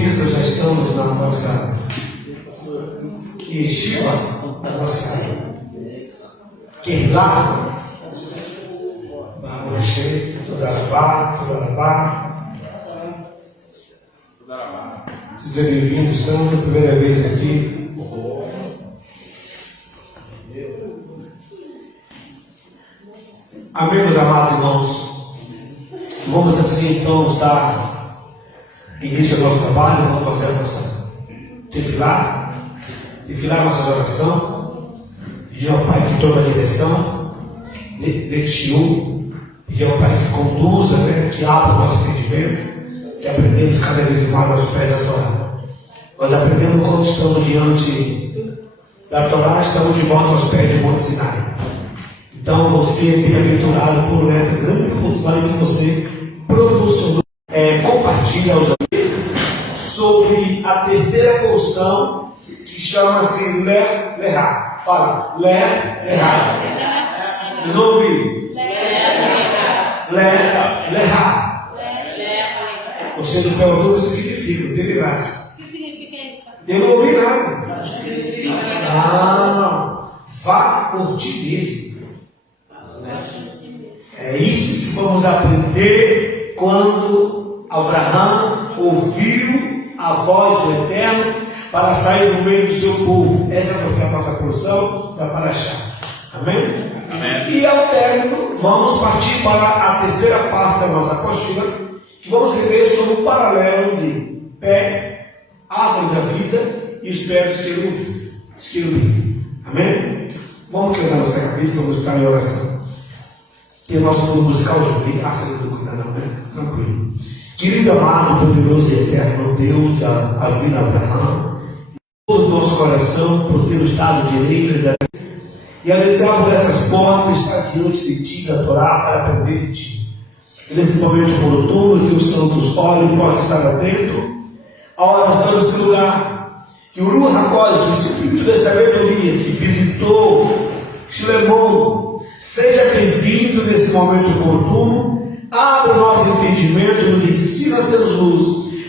bênção, já estamos na nossa yeshiva, na nossa Kehilá, Baruch, Todorabá. Seja bem-vindo, estamos na primeira vez aqui. Amém, meus amados irmãos. Vamos assim então dar início ao nosso trabalho, vamos fazer a nossa tefilá a nossa oração, pedir ao Pai que tome a direção desse shiur, pedir ao Pai que conduza, que abra o nosso entendimento, que aprendemos cada vez mais aos pés da Torá. Nós aprendemos quando estamos diante da Torá, estamos de volta aos pés de Monte Sinai. Então você é bem-aventurado por essa grande oportunidade que você proporcionou. Compartilha aos amigos sobre a terceira porção que chama-se Ler Lehá. Fala, Ler Lehá. De novo, Ler Lehá. Você não perguntou o que significa, não teve graça. O que significa isso? Eu não ouvi nada. Vá por ti mesmo. É isso que vamos aprender quando Abraão ouviu a voz do Eterno para sair do meio do seu povo. Essa vai ser a nossa porção da Parashá. Amém? Amém? E ao término, vamos partir para a terceira parte da nossa apostila, que vamos rever sobre o paralelo de pé, árvore da vida e os pés dos querubim. Amém? Vamos quebrar nossa cabeça, vamos ficar em oração. Tem o nosso fundo musical junto. Você não tem cuidado, não, né? Tranquilo. Querido, amado, poderoso e eterno Deus da vida Abraão, todo o nosso coração por ter o estado direito e adentrar por essas portas, estar diante de ti, da Torá, para aprender de ti. E nesse momento oportuno, que os santos olhos possam estar atento à oração desse lugar. Que o Ruach HaKodesh, o Espírito da sabedoria que visitou Shilemon, seja bem-vindo nesse momento oportuno. Abra o nosso entendimento, nos ensina a sermos luz,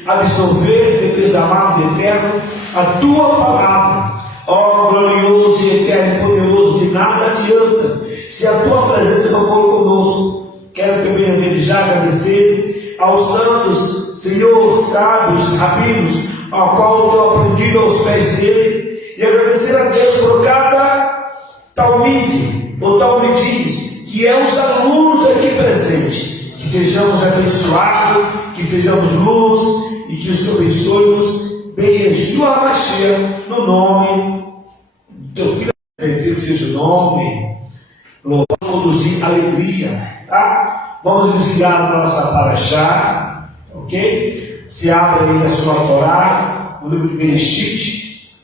absorver, Deus amado e eterno, a tua palavra. Ó glorioso e eterno e poderoso, de nada adianta se a tua presença não for conosco. Quero também desde já agradecer aos santos, Senhor, sábios, rabinos, ao qual eu tenho aprendido aos pés dele, e agradecer a Deus por cada talmide ou talmides, que é os alunos aqui presentes. Que sejamos abençoados, que sejamos luz, e que o Senhor abençoe-nos, bem Yeshua Mashiach, no nome do teu filho, que seja o nome, louvor, conduzir alegria, tá? Vamos iniciar a nossa Parashá, ok? Se abre aí a sua Torá, no livro de Bereshit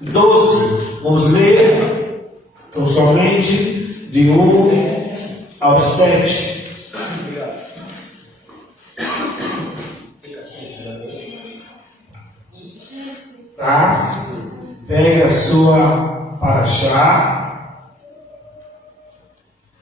12, vamos ler, então somente de 1 ao 7. Tá? Pegue a sua Parashá.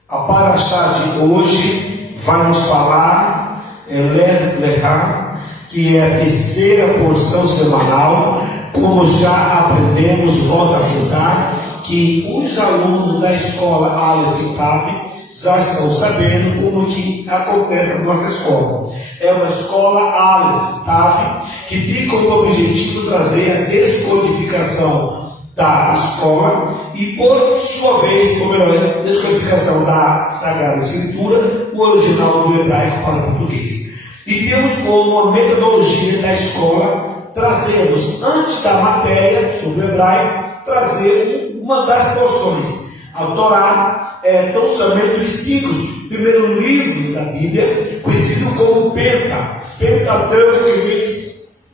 A Parashá de hoje vai nos falar Ler Lehá, que é a terceira porção semanal. Como já aprendemos, volto a frisar que os alunos da escola Aleph e Tav já estão sabendo como que acontece na nossa escola. É uma escola Aleph Tav que tem como objetivo trazer a descodificação da escola e, por sua vez, ou melhor, descodificação da Sagrada Escritura, o original do hebraico para o português. E temos como metodologia da escola trazermos, antes da matéria sobre o hebraico, trazer uma das porções. A Torá é tão somente os 5, primeiro livro da Bíblia, conhecido como Pentateuco, que vem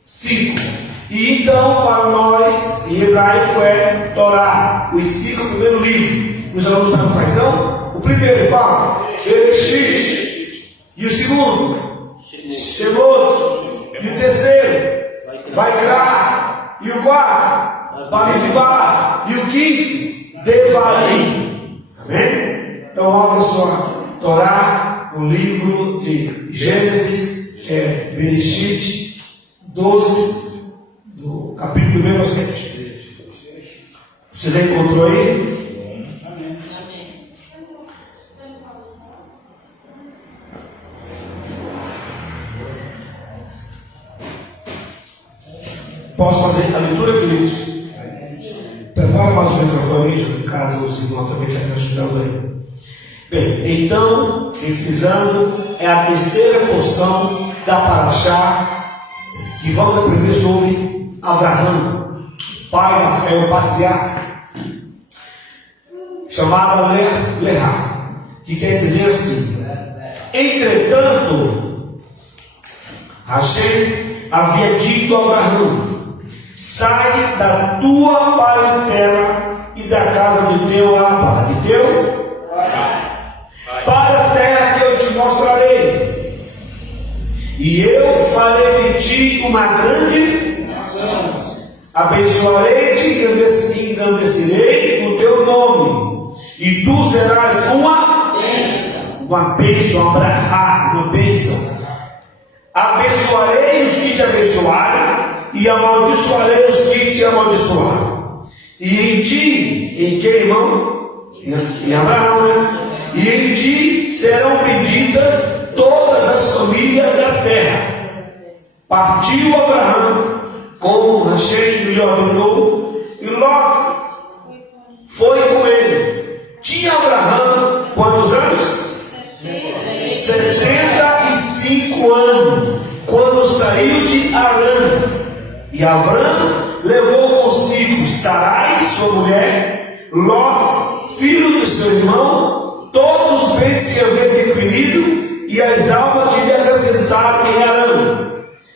5. E então, para nós, em hebraico é Torá, os 5 primeiros livros. Os alunos sabem quais são? O primeiro fala Bereshit, e o segundo Shemot, e o terceiro Vaikra, e o quarto Bamidbar, e o quinto Devarim. Amém? Então abra sua Torá no livro de Gênesis, que é Bereshit 12, 1 ao 7. Você já encontrou aí? Amém. Posso fazer a leitura, queridos? Sim. Prepara mais o microfone, caso os irmãos também estejam ajudando aí. Bem, então, refrisando, é a terceira porção da Paraxá que vamos aprender sobre Abraão, pai da fé, o patriarca, chamado Lerá, que quer dizer assim: entretanto, Hashem havia dito a Abraão: sai da tua parentela e da casa de teu Abá, de teu para a terra que eu te mostrarei, e eu farei de ti uma grande nação, abençoarei-te e engrandecerei o teu nome, e tu serás uma bênção, uma bênção. Abençoarei os que te abençoarem, e amaldiçoarei os que te amaldiçoarem. E em ti, em que, irmão? Em Abraão, né? E em ti serão benditas todas as famílias da terra. Partiu Abraão, como Hashem lhe ordenou, e Lot foi com ele. Tinha Abraão quantos anos? 75 anos, quando saiu de Arã. E Abraão levou consigo Sarai, sua mulher, Lot, filho do seu irmão, todos os bens que havia adquirido e as almas que lhe acrescentaram em Arã.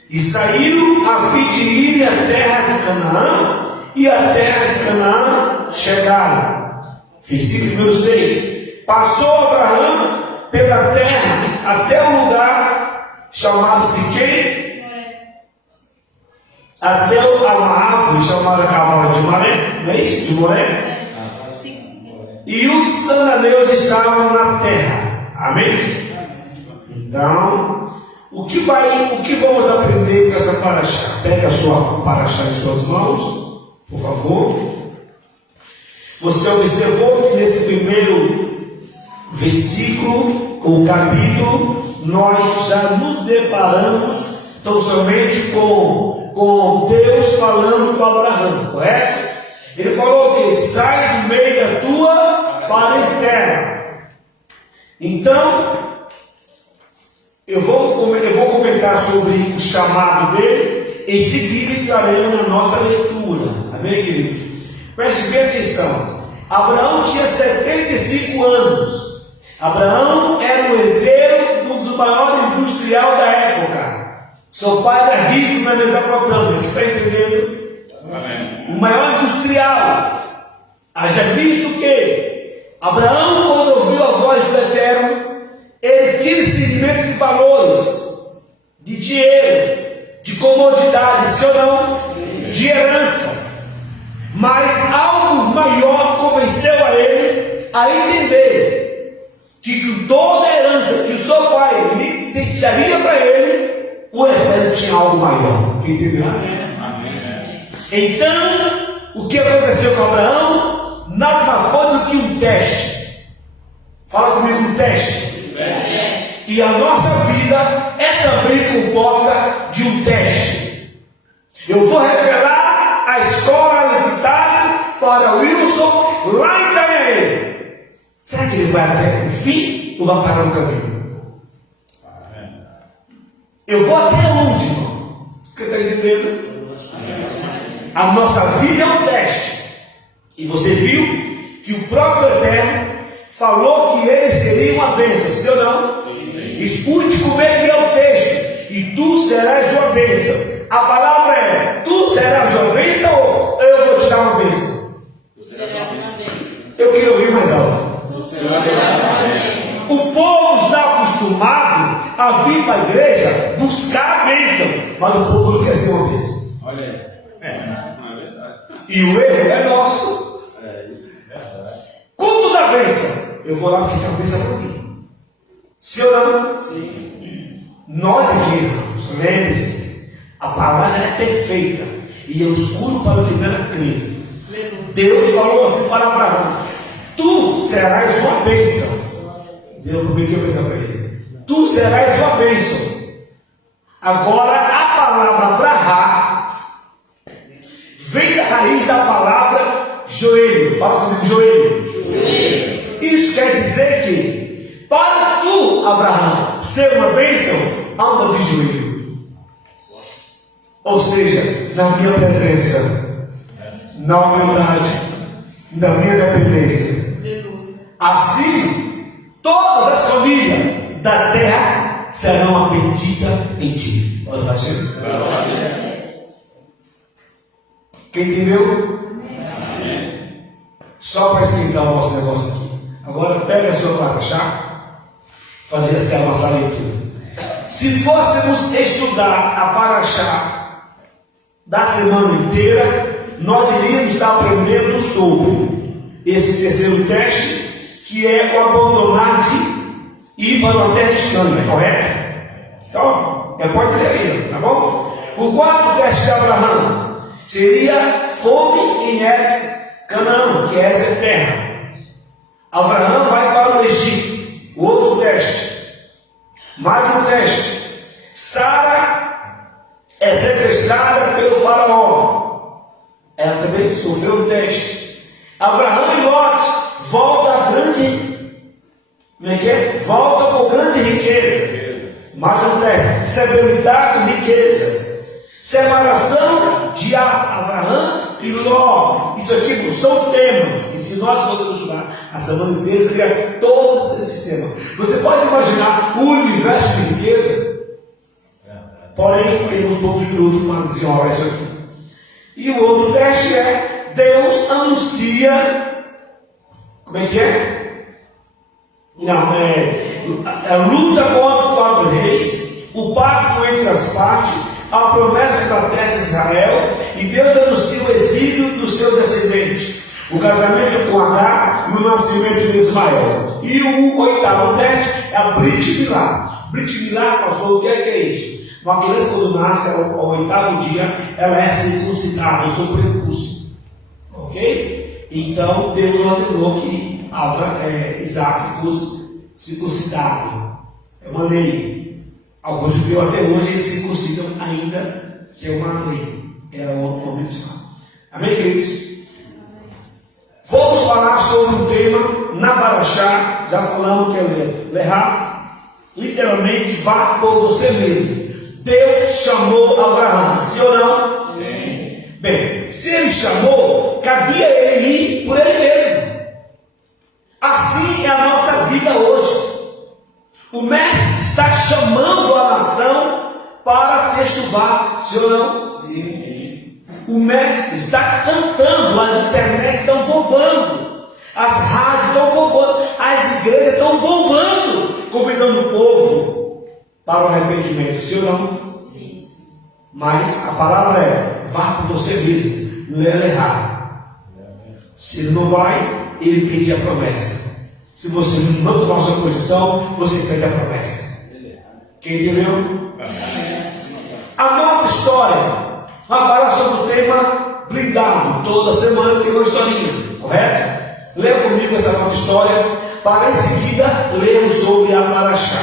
E saíram a fim de ir à terra de Canaã, e a terra de Canaã chegaram. Versículo número 6. Passou Abraão pela terra até um lugar chamado Siquém, até uma árvore chamada Cavalo de Maré, não é isso? De Moré. E os cananeus estavam na terra. Amém? Então, o que vamos aprender com essa paraxá? Pegue a sua paraxá em suas mãos, por favor. Você observou que nesse primeiro versículo, ou capítulo, nós já nos deparamos tão somente com Deus falando com Abraão, correto? Ele falou que sai do meio da tua parentela. Então, eu vou comentar sobre o chamado dele, em seguida entraremos na nossa leitura. Amém, queridos? Preste bem atenção. Abraão tinha 75 anos. Abraão era o herdeiro de um dos maiores industriais da época. Seu pai era rico na Mesopotâmia. Está entendendo? Amém. O maior industrial. Haja visto que Abraão, quando ouviu a voz do Eterno, ele tinha discernimento de valores, de dinheiro, de comodidade, se ou não, de herança. Mas algo maior convenceu a ele a entender que com toda a herança que o seu pai lhe deixaria para ele, o Eterno tinha algo maior. Entendeu? Amém. Então, o que aconteceu com Abraão nada mais foi do que um teste. Fala comigo, um teste. E a nossa vida é também composta de um teste. Eu vou revelar a escola visitada para Wilson lá em Itanhaém. Será que ele vai até o fim ou vai parar no caminho? Eu vou até onde, irmão? Você está entendendo? A nossa vida é um teste. E você viu que o próprio Eterno falou que ele seria uma bênção, sim ou não? Escute como é que é o texto. E tu serás uma bênção. A palavra é: tu serás uma bênção ou eu vou te dar uma bênção? Tu serás uma bênção. Eu queria ouvir mais alto. Tu serás uma bênção. O povo está acostumado a vir para a igreja buscar a bênção, mas o povo não quer ser uma bênção. Olha aí. Não é verdade. E o erro é nosso. Isso é verdade. Culto da bênção. Eu vou lá porque tem uma bênção para mim. Sim ou não? Sim. Nós aqui, irmãos, lembre-se, a palavra é perfeita. e é escuro para o que não era crente. Deus falou assim para Abraão: tu serás uma bênção. Deus prometeu bênção para ele. Tu serás uma bênção. Agora a palavra Abraham vem da raiz da palavra joelho. Fala comigo, joelho. Isso quer dizer que para tu, Abraão, ser uma bênção, anda de joelho. Ou seja, na minha presença, na humildade, na minha dependência. Assim, todas as famílias da terra serão benditas em ti. Olha, quem entendeu? Só para esquentar o nosso negócio aqui. Agora pega a sua paraxá, fazer essa nossa leitura. Se fôssemos estudar a paraxá da semana inteira, nós iríamos estar aprendendo sobre esse terceiro teste, que é o abandonar de ir para uma terra estranha, correto? Então, pode ler aí, tá bom? O quarto teste de Abraão seria fome em Eretz Canaã, que é terra. Abraão vai para o Egito. O outro teste. Mais um teste. Sara é sequestrada pelo faraó. Ela também sofreu um teste. Abraão e Lot volta a grande. Como é que é? Volta com grande riqueza. Mais um teste. Severidade com riqueza. Separação de Abraão e Ló. Isso aqui são temas. E se nós fôssemos estudar a semana inteira, seria todos esses temas. Você pode imaginar o universo de riqueza? Porém, temos poucos minutos para desenrolar isso aqui. E o outro teste é: Deus anuncia. Como é que é? Não, a luta contra os 4 reis, o pacto entre as partes, a promessa da terra de Israel, e Deus anuncia o exílio do seu descendente, o casamento com Agar e o nascimento de Ismael. E o oitavo teste é a Brit Milá. Brit Milá, pastor, o que é isso? Uma criança, quando nasce ao oitavo dia, ela é circuncidada, eu sou prepúcio. Ok? Então Deus ordenou que Isaac fosse circuncidado. É uma lei. Alguns judeus até hoje eles circuncidam ainda, que é uma lei. Era o momento. Amém, queridos? Vamos falar sobre um tema na Paraxá. Já falamos que é Lerá, literalmente, vá por você mesmo. Deus chamou Abraão, sim ou não? Sim. Bem, se ele chamou, cabia ele ir por ele mesmo. Assim é a nossa vida hoje. O mestre está chamando a nação para tesouvar, sim ou não? Sim. O mestre está cantando, as internet estão bombando, as rádios estão bombando, as igrejas estão bombando, convidando o povo para o arrependimento, sim ou não? Sim. Mas a palavra é: vá por você mesmo, não errar. Se ele não vai, ele pede a promessa. Se você não tomar sua posição, você perde a promessa. Quem entendeu? A nossa história vai falar sobre o tema blindado. Toda semana tem uma historinha, correto? Leia comigo essa nossa história, para em seguida lermos sobre a Paraxá.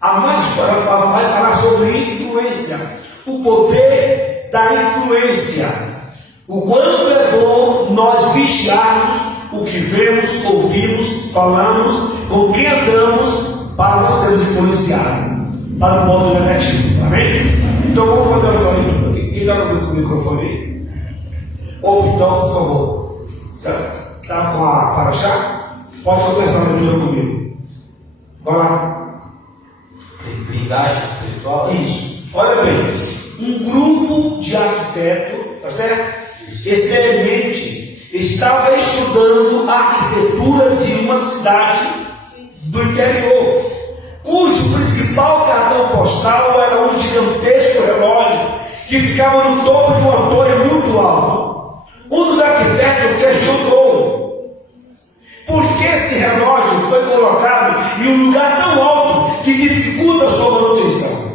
A nossa história vai falar sobre influência, o poder da influência. O quanto é bom nós vigiarmos o que vemos, ouvimos, falamos, com quem andamos, para não sermos influenciados para o modo negativo. Amém? Então vamos fazer a nossa leitura. Quem está com o microfone? Ou então, por favor, está com a Paraxá? Pode começar a leitura comigo. Vai lá. Blindagem espiritual. Isso. Olha bem, um grupo de arquitetos, tá certo? Experimente estava estudando a arquitetura de uma cidade do interior, cujo principal cartão postal era um gigantesco relógio que ficava no topo de uma torre muito alta. Um dos arquitetos questionou por que esse relógio foi colocado em um lugar tão alto que dificulta a sua manutenção.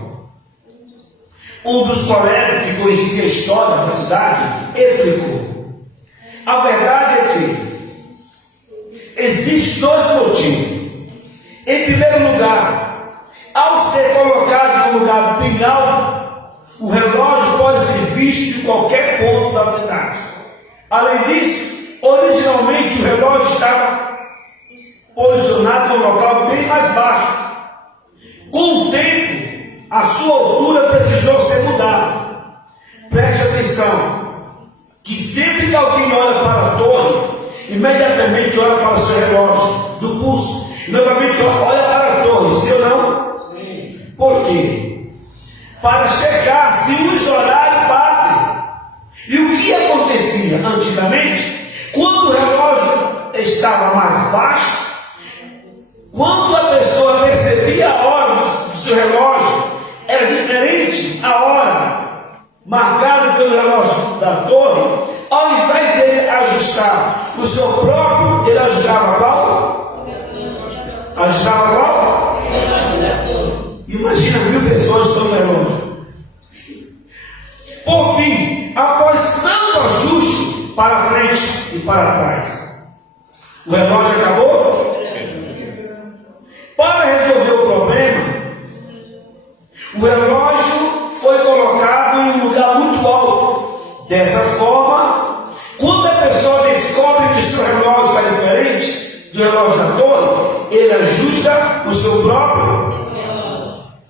Um dos colegas que conhecia a história da cidade explicou: a verdade é que existem dois motivos. Em primeiro lugar, ao ser colocado em um lugar bem alto, o relógio pode ser visto de qualquer ponto da cidade. Além disso, originalmente o relógio estava posicionado em um local bem mais baixo. Com o tempo, a sua altura precisou ser mudada. Preste atenção, que sempre que alguém olha para a torre, imediatamente olha para o seu relógio do pulso, e novamente olha para a torre, sim ou não? Sim. Por quê? Para checar se os horários batem. E o que acontecia antigamente? Quando o relógio estava mais baixo, quando a pessoa percebia a hora do seu relógio, era diferente a hora marcada pelo relógio da torre. Ao invés dele ajustar o seu próprio, ele ajustava qual? Ajustava qual? Imagina 1000 pessoas estão no relógio. Por fim, após tanto ajuste para frente e para trás, o relógio acabou? Para resolver o problema, o relógio foi colocado em um lugar muito alto. Dessa forma, quando a pessoa descobre que seu relógio está diferente do relógio da torre, ele ajusta o seu próprio.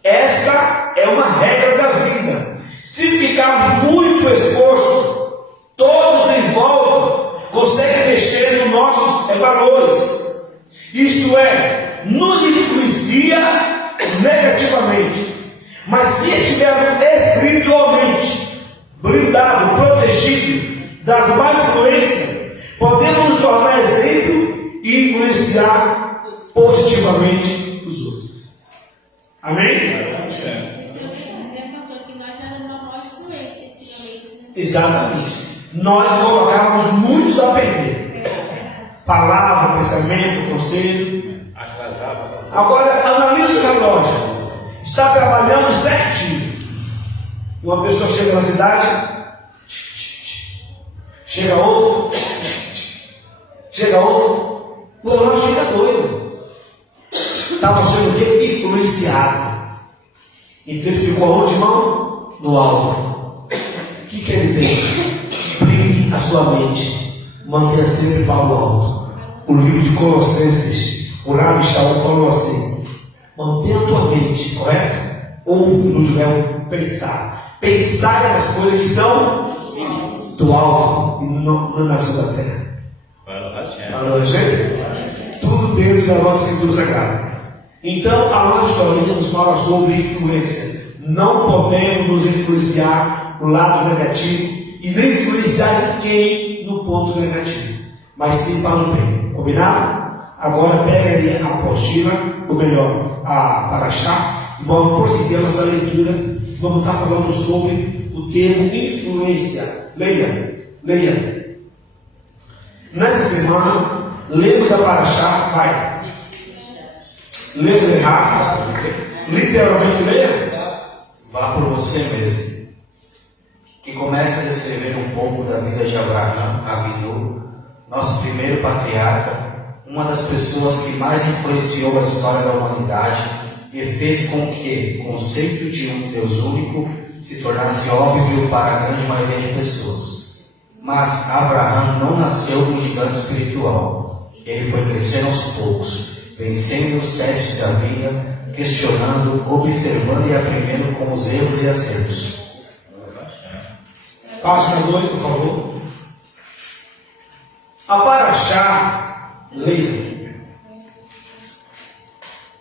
Esta é uma regra da vida. Se ficarmos muito expostos, todos em volta conseguem mexer nos nossos valores. Isto é, nos influencia negativamente. Mas se estivermos espiritualmente blindado, protegido das más influências, podemos nos tornar exemplo e influenciar positivamente os outros. Amém? Exatamente. Nós colocávamos muitos a perder. Palavra, pensamento, conselho. Agora, analise o relógio. Está trabalhando certinho. Uma pessoa chega na cidade, chega outro, chega outro, o relógio fica doido. Estava sendo o quê? Influenciado. Então ele ficou aonde, irmão? No alto. O que quer dizer? Blinde a sua mente, mantenha sempre para o alto. O livro de Colossenses, o Rav Shaul falou assim: mantenha a tua mente, correto? Ou no judeu, pensar. Pensar nas coisas que são do alto e não nas da terra. Falou, gente? Tudo dentro da nossa cintura sagrada. Então, a nossa historinha nos fala sobre influência. Não podemos nos influenciar no lado negativo e nem influenciar ninguém no ponto negativo, mas sim para o bem. Combinado? Agora pega aí a apostila, ou melhor, a Parashá, e vamos prosseguir a nossa leitura. Vamos estar falando sobre o termo influência. Leia. Nessa semana, lemos a Parashá, vai. Leia rápido. Literalmente leia. Vá por você mesmo. Que começa a descrever um pouco da vida de Abraham Avinu, nosso primeiro patriarca, uma das pessoas que mais influenciou a história da humanidade e fez com que o conceito de um Deus único se tornasse óbvio para a grande maioria de pessoas. Mas Abraham não nasceu um gigante espiritual. Ele foi crescendo aos poucos, vencendo os testes da vida, questionando, observando e aprendendo com os erros e acertos. Página 2, por favor. A Parashá, leia.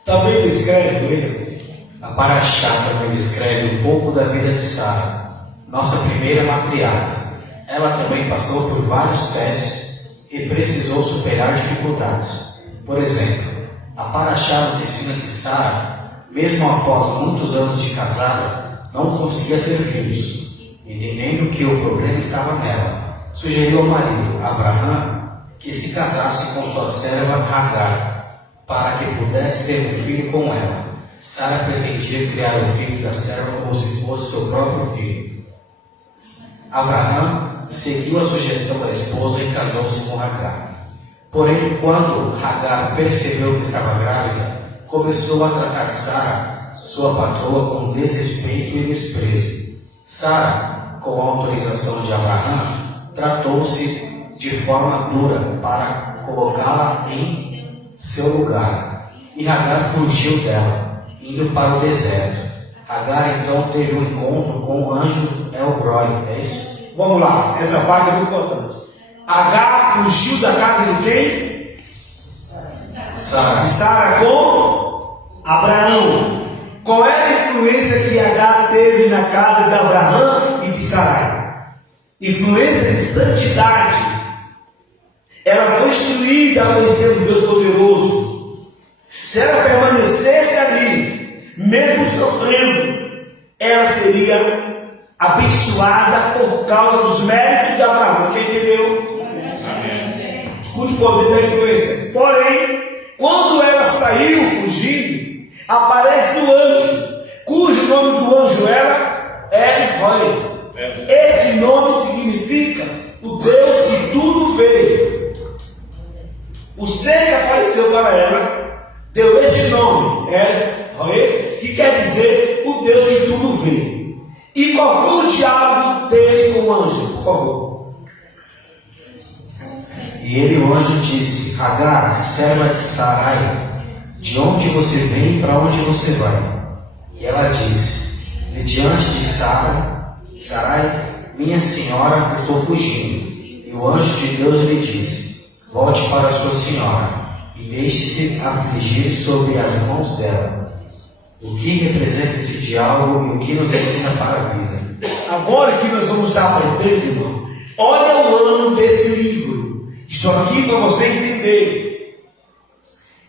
Também descreve, leia. A Parashá também descreve um pouco da vida de Sara, nossa primeira matriarca. Ela também passou por vários testes e precisou superar dificuldades. Por exemplo, a Parashá nos ensina que Sara, mesmo após muitos anos de casada, não conseguia ter filhos. Entendendo que o problema estava nela, sugeriu ao marido, Abraham, que se casasse com sua serva Hagar, para que pudesse ter um filho com ela. Sara pretendia criar o filho da serva como se fosse seu próprio filho. Abraão seguiu a sugestão da esposa e casou-se com Agar. Porém, quando Agar percebeu que estava grávida, começou a tratar Sara, sua patroa, com desrespeito e desprezo. Sara, com a autorização de Abraão, tratou-se de forma dura para colocá-la em seu lugar. E Agar fugiu dela, indo para o deserto. Agar então teve um encontro com o anjo El-Roi, é isso? Vamos lá, essa parte é muito importante. Agar fugiu da casa de quem? Sara. De Sara com Abraão. Qual é a influência que Agar teve na casa de Abraão e de Sarai? Influência de santidade. Ela foi instruída a conhecer o Deus poderoso. Se ela permanecesse ali, mesmo sofrendo, ela seria abençoada por causa dos méritos de Abraão. Quem entendeu? Amém. Escute o poder da influência. Porém, quando ela saiu fugindo, aparece o anjo, cujo nome do anjo era El-Roi. Esse nome significa o Deus que tudo vê. O ser que apareceu para ela deu este nome, El-Roi, que quer dizer o Deus que tudo vê. E qual foi o diálogo dele com o anjo? Por favor. E ele, o anjo, disse: Agar, serva de Sarai, de onde você vem e para onde você vai? E ela disse: de diante de Sarai, minha senhora, estou fugindo. E o anjo de Deus lhe disse: volte para sua senhora e deixe-se afligir sobre as mãos dela. O que representa esse diálogo e o que nos ensina para a vida? Agora que nós vamos estar aprendendo, irmão, olha o ano desse livro. Isso aqui para você entender.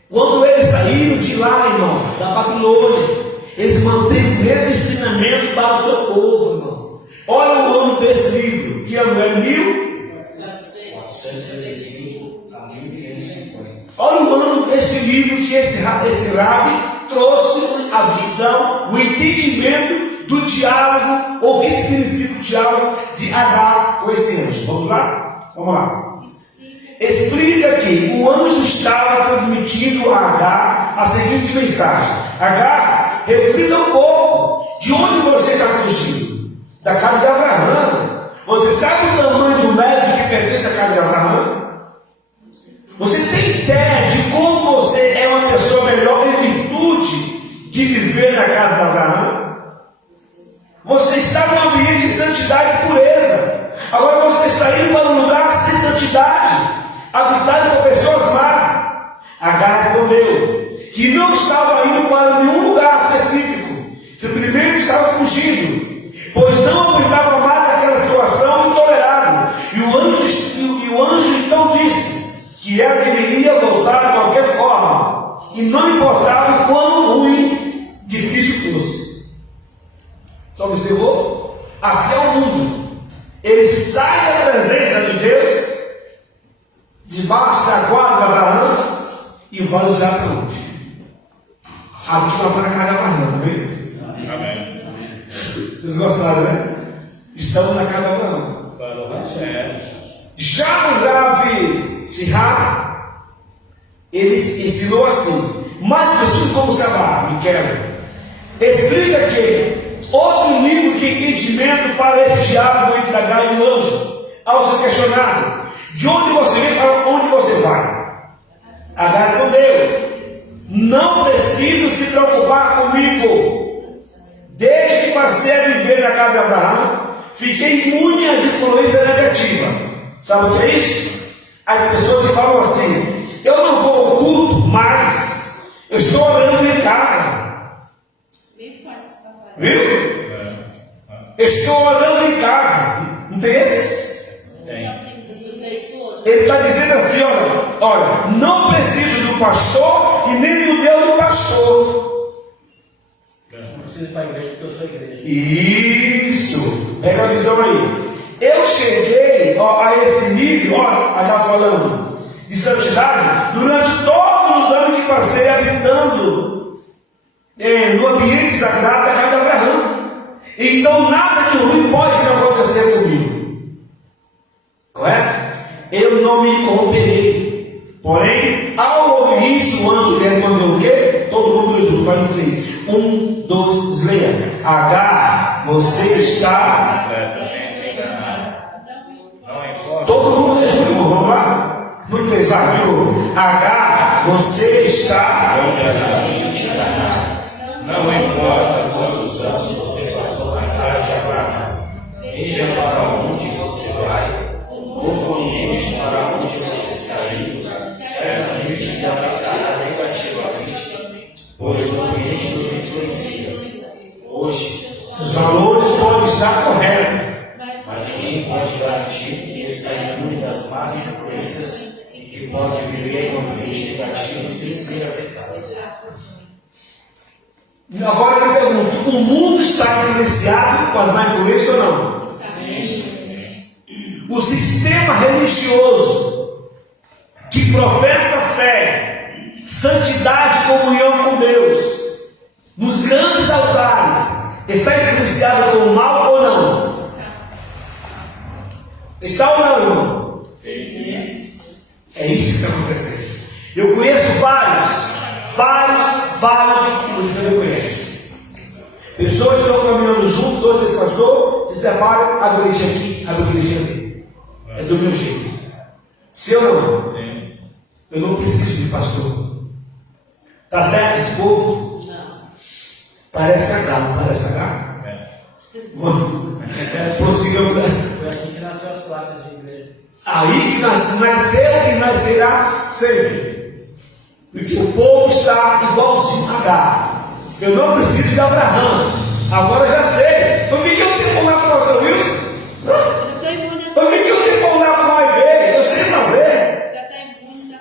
Quando eles saíram de lá, irmão, da Babilônia, eles mantêm o mesmo ensinamento para o seu povo, irmão. Olha o ano desse livro. Que ano é? 435 a 1550. Olha o ano deste livro que esse Ravi trouxe a visão, o entendimento do diálogo, ou o que significa o diálogo de Agar com esse anjo. Vamos lá? Vamos lá. Explica que o anjo estava transmitindo a Agar a seguinte mensagem: Agar, reflita um pouco. De onde você está fugindo? Da casa de Abraão. Você sabe o tamanho do mérito que pertence à casa de Abraão? Você tem ideia de como você é uma pessoa melhor em virtude de viver na casa de Abraão? Você está num ambiente de santidade e pureza. Agora você está indo para um lugar sem santidade, habitado por pessoas más. Agar respondeu que não estava indo para nenhum lugar específico. Você primeiro estava fugindo, pois não aguentava mais aquela situação intolerável. E o anjo então disse que ela deveria voltar de qualquer forma, e não importava o quão ruim, difícil fosse. Só observou? Assim é o mundo. Ele sai da presença de Deus, debaixo da guarda de Abraão, e vai usar para onde? Aqui nós vamos na casa de Abraão, amém? Amém. Vocês gostaram, né? Estamos na casa de Abraão. Já no Ravi Sihá, ele ensinou assim, mais vestido como Sabá, Miquel, explica que outro nível de entendimento para esse diálogo entre Agar e o anjo, ao ser questionado, de onde você vem para onde você vai? Agar respondeu: não preciso se preocupar comigo. Desde que passei a viver na casa de Abraão, fiquei imune às influências negativas. Sabe o que é isso? As pessoas falam assim: eu não vou ao culto, mas eu estou orando em casa. Viu? Eu estou orando em casa. Não tem esses? Ele está dizendo assim: olha, não preciso do pastor e nem do Deus do pastor. Não preciso ir para a igreja porque eu sou igreja. Isso, pega a visão aí. Eu cheguei a esse nível, a estar falando de santidade, durante todos os anos que passei habitando no ambiente sagrado da casa de Abraão. Então nada de ruim pode acontecer comigo. Correto? Eu não me corromperei. Porém, ao ouvir isso, o anjo respondeu o quê? Todo mundo lê junto, vai no 3. 1, 2, leia. Agar, você está. Não importa. Todo mundo respondeu, vamos lá? No 3, vai, de novo. Agar, você está. Não importa quantos anos você passou na casa de Abraão. Veja para onde você vai, provavelmente para onde você está indo, certamente lhe afetará negativamente, pois o ambiente nos influencia. Hoje, Os valores podem estar corretos. mas ninguém pode garantir que está imune das más influências e que pode viver em um ambiente negativo sem ser afetado. Agora eu pergunto: o mundo está influenciado com as má influências ou não? O sistema religioso que professa fé, santidade, comunhão com Deus, nos grandes altares, está influenciado com o mal ou não? Está ou não, irmão? É isso que está acontecendo. Eu conheço vários que eu conheço. Pessoas que estão caminhando juntos, dois desse pastor, se separam, abre a igreja aqui, abre a igreja ali. É do meu jeito. Se ou não? Sim. Eu não preciso de pastor. Tá certo esse povo? Não. Parece sagrado, parece sagrado. Vamos. Prossigamos. Foi assim que nasceu as placas de igreja. Aí que nasceu e nascerá sempre. Porque o povo está igualzinho a Agar. Eu não preciso de Abraão. Agora eu já sei. Eu fiquei um tempo lá com o pastor Wilson. Eu fiquei um tempo lá com o AIB. Eu sei fazer.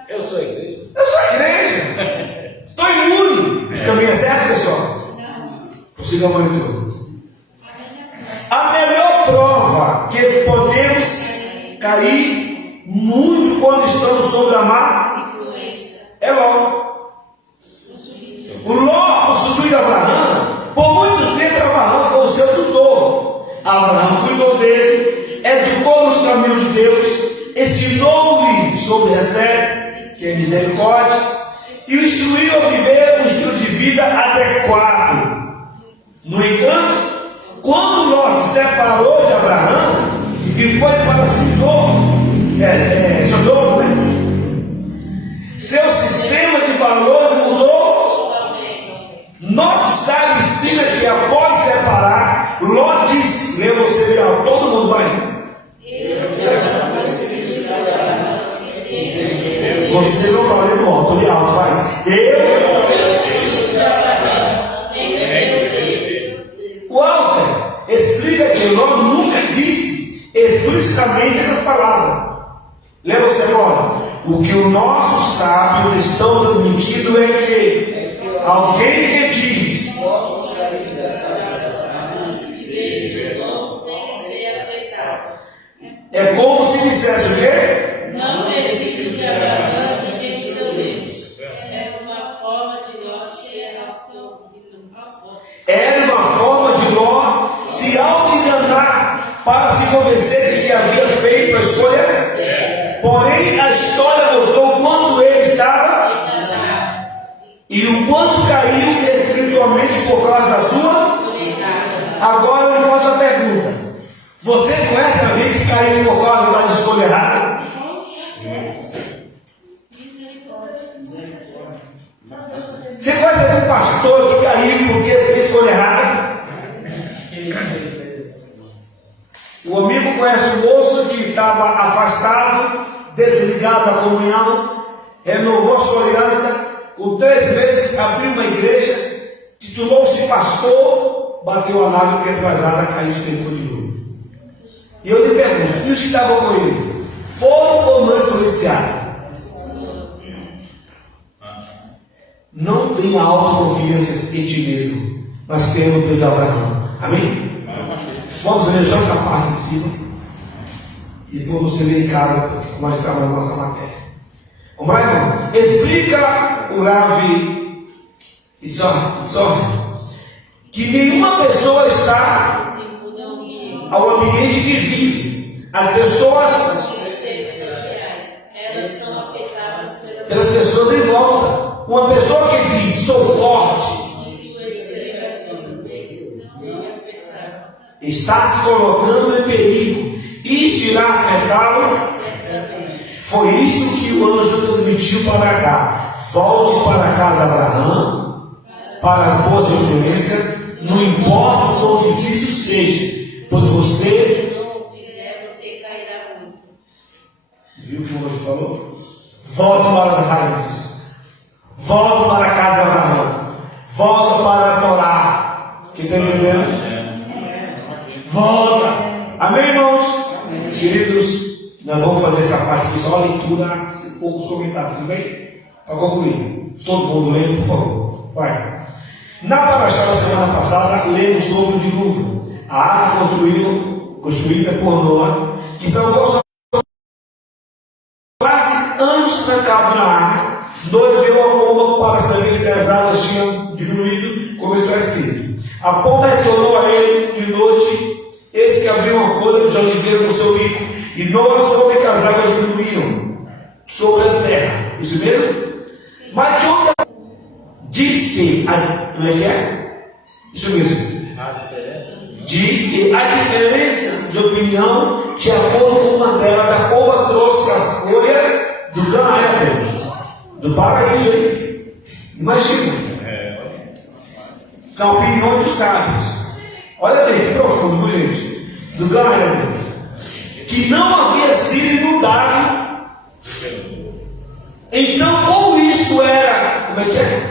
Eu sou a igreja. Eu sou a igreja. Estou imune. Esse caminho é certo, pessoal? Prossigamos então. A melhor prova que podemos cair muito quando estamos sobre a má é Ló. O Ló, o sobrinho de Abraão, por muito tempo Abraão foi o seu tutor. Abraão cuidou dele, educou nos caminhos de Deus, ensinou-lhe sobre reserva, que é misericórdia, e o instruiu a viver um estilo de vida adequado. No entanto, quando Ló se separou de Abraão e foi para Sodoma, seu sistema de valores mudou. Nosso sábio ensina que após separar, Ló disse: lê você bem alto, todo mundo vai. Você não está lendo alto, lê alto, vai. Walter explica que Ló nunca disse explicitamente essas palavras. Lê você agora. O que os nossos sábios estão transmitindo é que alguém que diz é como se dissesse o quê? Não preciso de Abraão e nem de seu Deus. É uma forma de Ló ser Era uma forma de Ló se auto-enganar para se convencer de que havia feito a escolha. Porém, a história mostrou o quanto ele estava e o quanto caiu espiritualmente por causa da sua. Agora eu lhe faço a pergunta: você conhece alguém que caiu por causa da escolha errada? Você conhece algum pastor que caiu porque fez escolha errada? O amigo conhece um moço que estava afastado, desligado da comunhão, renovou sua aliança, com 3 meses abriu uma igreja, titulou-se pastor, bateu a nave, quebrou as asas, caiu e esquentou de novo. E eu lhe pergunto: e os que estavam com ele? Foram ou não influenciados? Não tenha autoconfiança em ti mesmo, mas tenha no Deus de Abraão. Amém? Vamos ler só essa parte de cima e depois você lê em casa como a gente trabalha na nossa matéria. Vamos lá, irmão? Explica o Rav E só que nenhuma pessoa está Muda o ambiente. ao ambiente que vive. As pessoas, Os redes sociais, elas são afetadas pelas pessoas em volta. Uma pessoa que diz, sou forte, influência negativamente, não é afetada. está se colocando em perigo. Isso irá afetá-lo. Foi isso que o anjo transmitiu para Agar. Volte para a casa de Abraão, para as boas influências, não importa o quão difícil seja, pois você, Se não o fizer, você cairá muito. viu o que o anjo falou? Volte para as raízes, volte para a casa de Abraão, volte para a Torá. Que está entendendo? Volta. Amém, irmãos? Queridos, nós vamos fazer essa parte aqui, só a leitura, poucos comentários, tudo bem? Para concluir, todo mundo lendo, por favor. Vai. Na paraxá da semana passada, lemos sobre o dilúvio, a arca construída por Noé, que salvou sua quase antes trancado na arca. Noé viu a pomba para saber se as águas tinham diminuído, como está escrito. A pomba retornou a ele de noite, eis que abriu uma folha de oliveira no seu bico, e Noé soube que as águas diminuíram sobre a terra. Isso mesmo? Mas de onde diz que como é que é? Isso mesmo. Diz que a diferença de opinião, de acordo com uma delas, a pomba trouxe a folha do Gan Eden, do paraíso, hein? Imagina. São opiniões dos sábios. Olha bem, que profundo, viu, gente? Do Gan Eden, que não havia sido inundado. Então, como isso era, como é que é?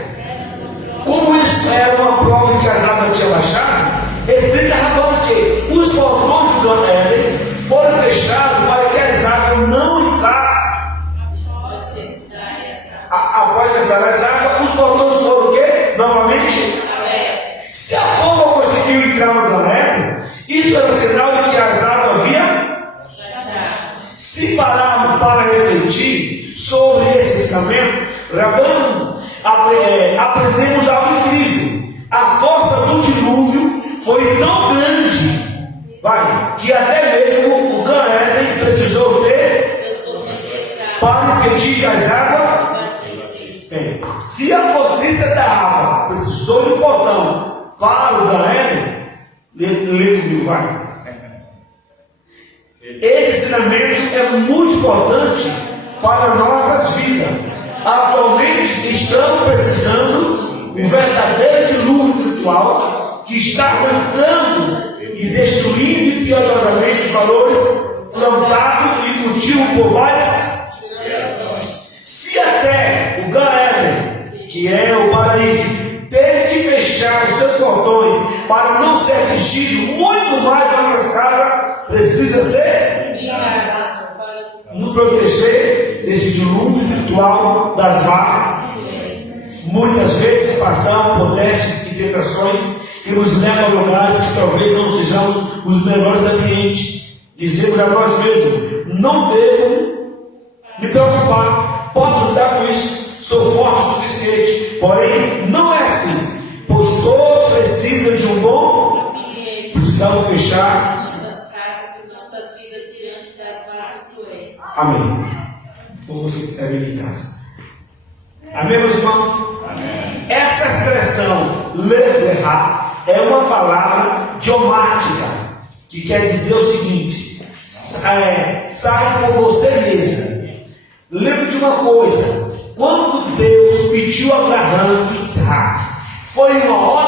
Como isso era uma prova em que as águas tinham baixado, explica agora que os portões do Gan Eden foram fechados para que as águas não entrassem. Após cessar as águas, os portões foram o quê? Novamente? Se a pomba conseguiu entrar no Gan Eden, isso era um sinal de que as águas haviam. Se pararmos para refletir sobre esse ensinamento, Rabano, aprendemos algo incrível. A força do dilúvio foi tão grande, que até mesmo o Gan Eden precisou ter para impedir que as águas. Se a potência da água precisou de um portão para o Gan Eden, lê comigo, vai. Esse ensinamento é muito importante para nossas vidas. Atualmente estamos precisando de um verdadeiro dilúvio espiritual que está arrancando e destruindo impiedosamente os valores plantados e cultivos por várias. Se até o Gan Eden, que é o paraíso, teve que fechar os seus portões para não ser atingido, muito mais nossas casas precisa ser nos proteger desse dilúvio espiritual das marcas. Muitas vezes passamos por testes e tentações que nos levam a lugares que talvez não sejamos os melhores ambientes. Dizemos a nós mesmos: não devo me preocupar, posso lidar com isso, sou forte o suficiente. Porém, não é assim, pois todos precisam de um bom. Precisamos fechar nossas casas e nossas vidas diante das vagas doenças. Amém. Ou você termina em casa. Amém, meus irmãos? Amém. Essa expressão, lerá, é uma palavra idiomática, que quer dizer o seguinte: sai por você mesmo. Lembre de uma coisa: quando Deus pediu a Abraão e Isaac, foi uma ordem.